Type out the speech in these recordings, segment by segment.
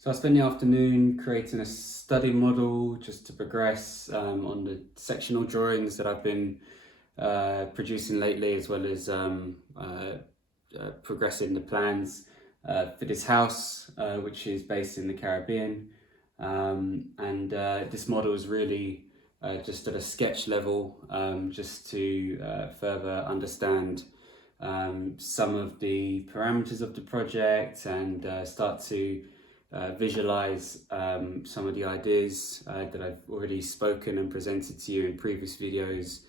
So I spent the afternoon creating a study model just to progress on the sectional drawings that I've been producing lately, as well as progressing the plans for this house, which is based in the Caribbean. This model is really just at a sketch level, just to further understand some of the parameters of the project and start to visualize some of the ideas that I've already spoken and presented to you in previous videos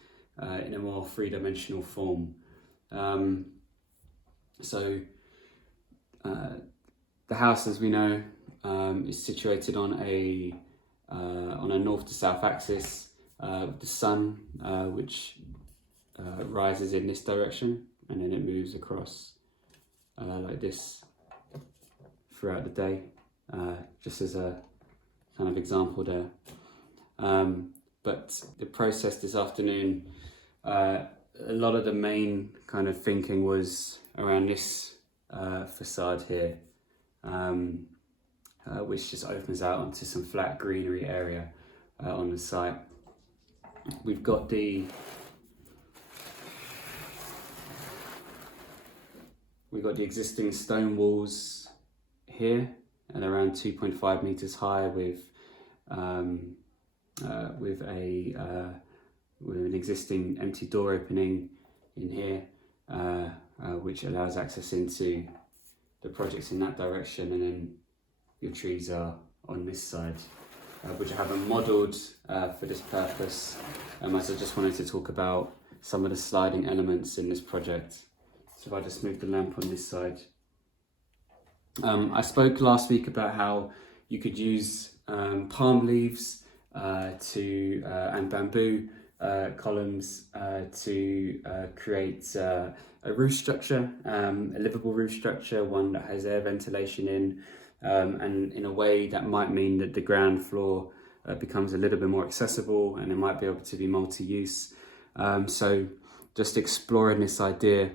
in a more three-dimensional form. The house, as we know, is situated on a north to south axis with the sun, which rises in this direction, and then it moves across like this throughout the day, just as a kind of example there. But the process this afternoon, a lot of the main kind of thinking was around this facade here, which just opens out onto some flat greenery area on the site. We've got the existing stone walls here and around 2.5 meters high with an existing empty door opening in here, which allows access into the projects in that direction, and then your trees are on this side, which I haven't modelled for this purpose, as I just wanted to talk about some of the sliding elements in this project. So if I just move the lamp on this side. I spoke last week about how you could use palm leaves and bamboo columns to create a roof structure, a livable roof structure, one that has air ventilation in, and in a way that might mean that the ground floor becomes a little bit more accessible, and it might be able to be multi-use. So just exploring this idea,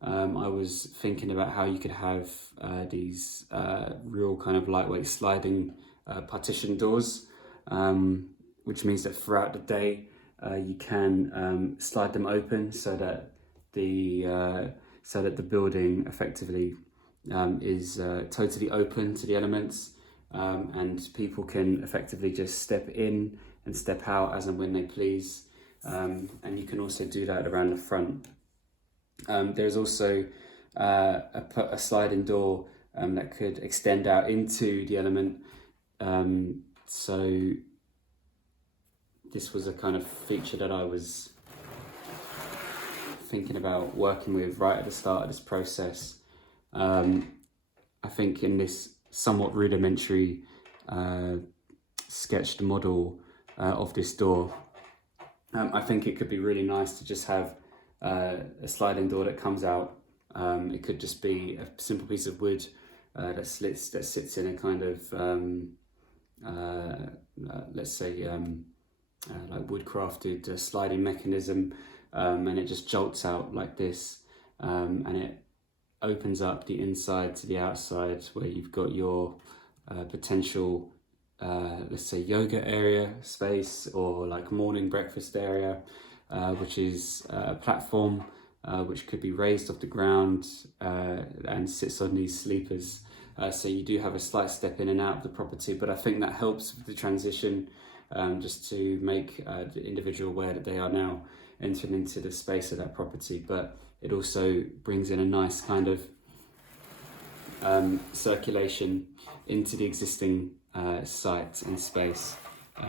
I was thinking about how you could have these real kind of lightweight sliding partition doors, which means that throughout the day you can slide them open so that the building effectively is totally open to the elements, and people can effectively just step in and step out as and when they please, and you can also do that around the front. There's also a sliding door that could extend out into the element, so this was a kind of feature that I was thinking about working with right at the start of this process. I think in this somewhat rudimentary sketched model of this door, I think it could be really nice to just have a sliding door that comes out. It could just be a simple piece of wood that sits in a kind of let's say like wood crafted sliding mechanism, and it just jolts out like this, and it opens up the inside to the outside, where you've got your potential let's say yoga area space, or like morning breakfast area, which is a platform which could be raised off the ground and sits on these sleepers. So you do have a slight step in and out of the property, but I think that helps with the transition, just to make the individual aware that they are now entering into the space of that property. But it also brings in a nice kind of circulation into the existing site and space.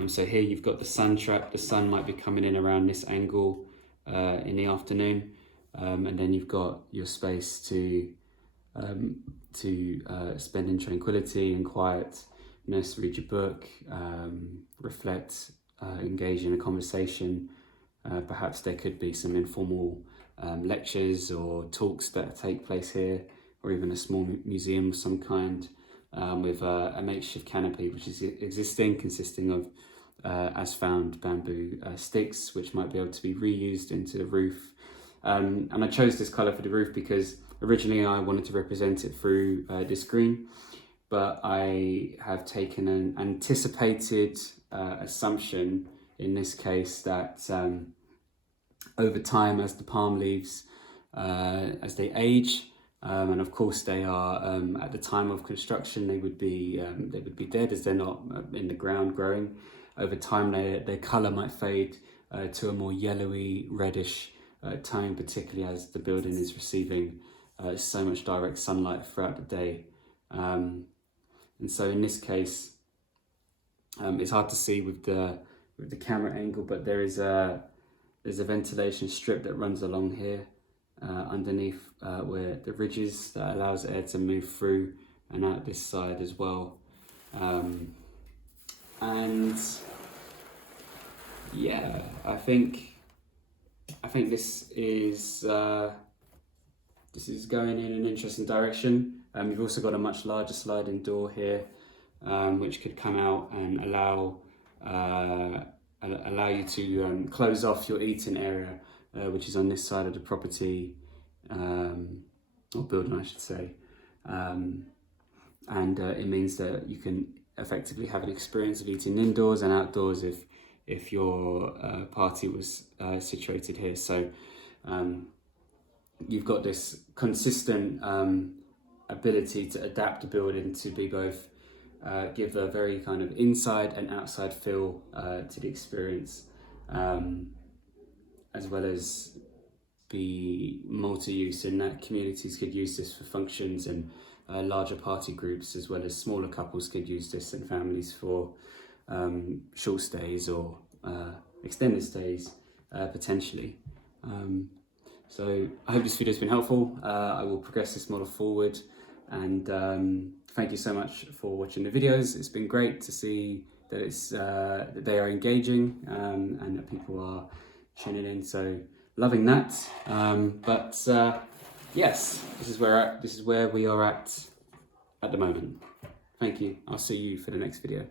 So here you've got the sun trap. The sun might be coming in around this angle in the afternoon, and then you've got your space to spend in tranquility and quiet, read your book, reflect, engage in a conversation. Perhaps there could be some informal lectures or talks that take place here, or even a small museum of some kind, with a makeshift canopy which is existing, consisting of as found bamboo sticks, which might be able to be reused into the roof. And I chose this colour for the roof because originally I wanted to represent it through this green, but I have taken an anticipated assumption in this case that over time, as the palm leaves, as they age, and of course they are at the time of construction they would be dead, as they're not in the ground growing. Over time, their colour might fade to a more yellowy, reddish tone, particularly as the building is receiving so much direct sunlight throughout the day. And so in this case, it's hard to see with the camera angle, but there's a ventilation strip that runs along here underneath where the ridges, that allows air to move through and out this side as well. And yeah, I think this is going in an interesting direction. You've also got a much larger sliding door here, which could come out and allow you to close off your eating area, which is on this side of the property, or building I should say, and it means that you can effectively have an experience of eating indoors and outdoors if your party was situated here. So you've got this consistent ability to adapt the building to be both give a very kind of inside and outside feel to the experience, as well as be multi-use in that communities could use this for functions and larger party groups, as well as smaller couples could use this, and families for short stays or extended stays potentially. So I hope this video has been helpful. I will progress this model forward, and thank you so much for watching the videos. It's been great to see that that they are engaging and that people are tuning in. So loving that. Yes, this is where we are at the moment. Thank you. I'll see you for the next video.